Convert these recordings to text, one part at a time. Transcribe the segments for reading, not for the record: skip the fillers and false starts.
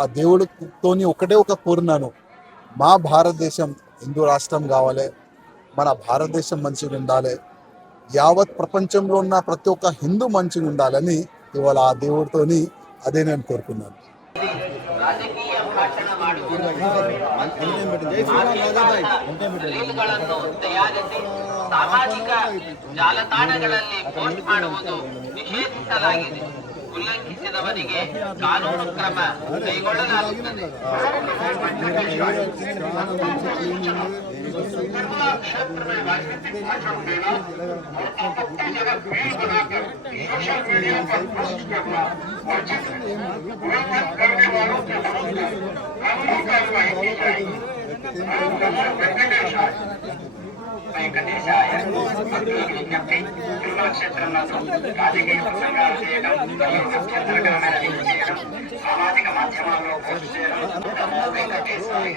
ఆ దేవుడితోని ఒకటే ఒక కోరినాను, మా భారతదేశం హిందూ రాష్ట్రం కావాలి, మన భారతదేశం మంచిగా ఉండాలి, యావత్ ప్రపంచంలో ఉన్న ప్రతి ఒక్క హిందూ మంచిగా ఉండాలని ఇవాళ ఆ దేవుడితోని అదే నేను కోరుకున్నాను. ರಾಜಕೀಯ ಭಾಷಣ ಮಾಡುವುದು ತಯಾರಿಸಿ ಸಾಮಾಜಿಕ ಜಾಲತಾಣಗಳಲ್ಲಿ ಪೋಸ್ಟ್ ಮಾಡುವುದು ನಿಷೇಧಿಸಲಾಗಿದೆ. ಉಲ್ಲಂಘಿಸಿದವರಿಗೆ ಕಾನೂನು ಕ್ರಮ ಕೈಗೊಳ್ಳಲಾಗುತ್ತದೆ. వెంకటేశాయ విజ్ఞప్తి తిరుమల క్షేత్రంలో రాజకీయ ప్రసంగాలు చేయడం, అభ్యంతరకరమైన లింక్ చేయడం, సామాజిక మాధ్యమాల్లో పోస్ట్ చేయడం వెంకటేశాయ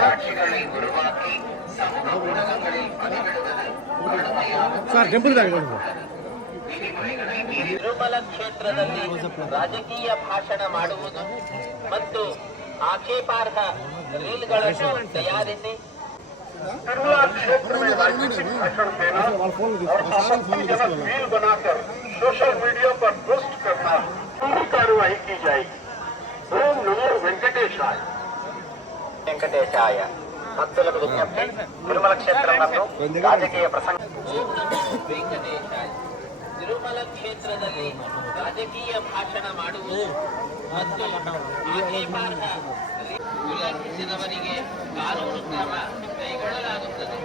சாட்சிகளை உருவாக்கி சமூக ஊடகங்களில் பதிவிடுவது ತಿರುಮಲ ಕ್ಷೇತ್ರದಲ್ಲಿ ರಾಜಕೀಯ ಭಾಷಣ ಮಾಡುವುದು ಮತ್ತು ಆಕ್ಷೇಪಾರ್ಹ ರೀಲ್ಗಳನ್ನು ತಯಾರಿಸಿ तिरुमला क्षेत्र में राजनीतिक भाषण देना और आपत्तिजनक रील बनाकर सोशल मीडिया पर पोस्ट करना पूरी कार्रवाई की जाएगी. ओम नमो वेंकटेशाय. వెంకటేశాయ. భక్తులకు విజ్ఞప్తి, తిరుమల క్షేత్రంలో రాజకీయ ప్రసంగం. వెంకటేశాయ. తిరుమల క్షేత్రದಲ್ಲಿ ರಾಜಕೀಯ ಭಾಷಣ ಮಾಡುವುದು ಮತ್ತು ಆಕ್ಷೇಪಾರ್ಹ ಉಲ್ಲಂಘಿಸಿದವರಿಗೆ ಕಾನೂನು ಕ್ರಮ ಕೈಗೊಳ್ಳಲಾಗುತ್ತದೆ.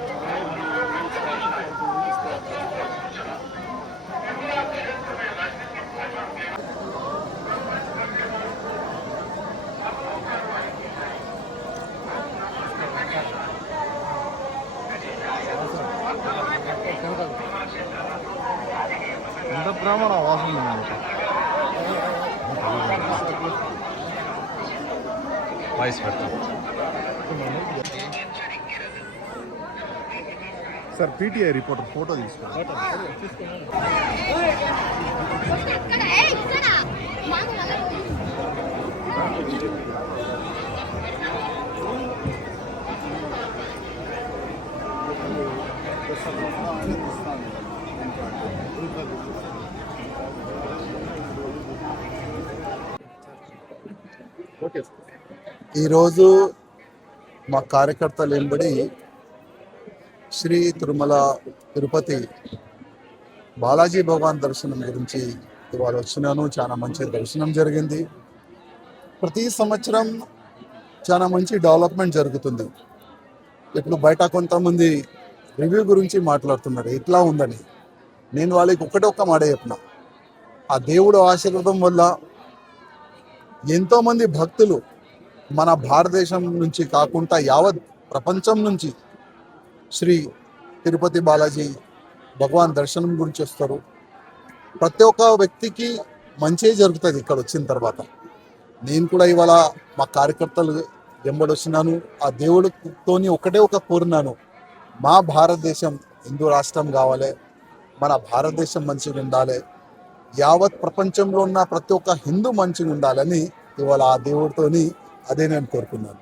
బ్రాహ్మణ వాసన వాయిస్ పెడతాం సార్. పీటీఐ రిపోర్టర్ ఫోటో తీసుకోండి. ఈరోజు మా కార్యకర్తలు ఎంబడి శ్రీ తిరుమల తిరుపతి బాలాజీ భగవాన్ దర్శనం గురించి ఇవాళ వచ్చినాను. చాలా మంచి దర్శనం జరిగింది. ప్రతి సంవత్సరం చాలా మంచి డెవలప్మెంట్ జరుగుతుంది. ఇప్పుడు బయట కొంతమంది రివ్యూ గురించి మాట్లాడుతున్నారు ఇట్లా ఉందని. నేను వాళ్ళకి ఒక్క మాట చెప్పిన, ఆ దేవుడు ఆశీర్వాదం వల్ల ఎంతోమంది భక్తులు మన భారతదేశం నుంచి కాకుండా యావత్ ప్రపంచం నుంచి శ్రీ తిరుపతి బాలాజీ భగవాన్ దర్శనం గురించి వస్తారు. ప్రతి ఒక్క వ్యక్తికి మంచి జరుగుతుంది ఇక్కడ వచ్చిన తర్వాత. నేను కూడా ఇవాళ మా కార్యకర్తలు వెంబడొచ్చినాను. ఆ దేవుడితోని ఒకటే ఒక కోరినాను, మా భారతదేశం హిందూ రాష్ట్రం కావాలి, మన భారతదేశం మంచిగా ఉండాలి, యావత్ ప్రపంచంలో ఉన్న ప్రతి ఒక్క హిందూ మంచిగా ఉండాలని ఇవాళ ఆ దేవుడితోని అదే నేను కోరుకున్నాను.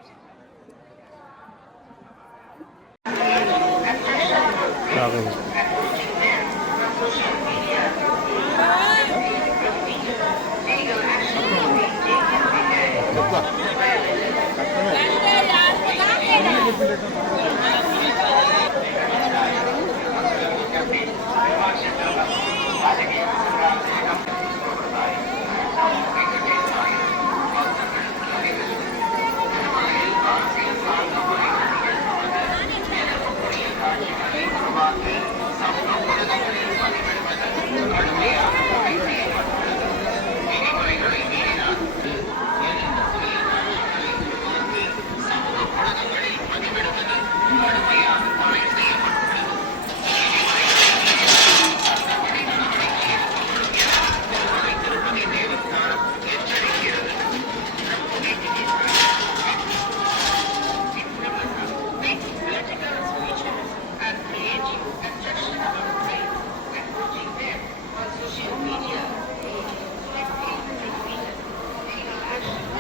ಧನ್ಯವಾದಗಳು.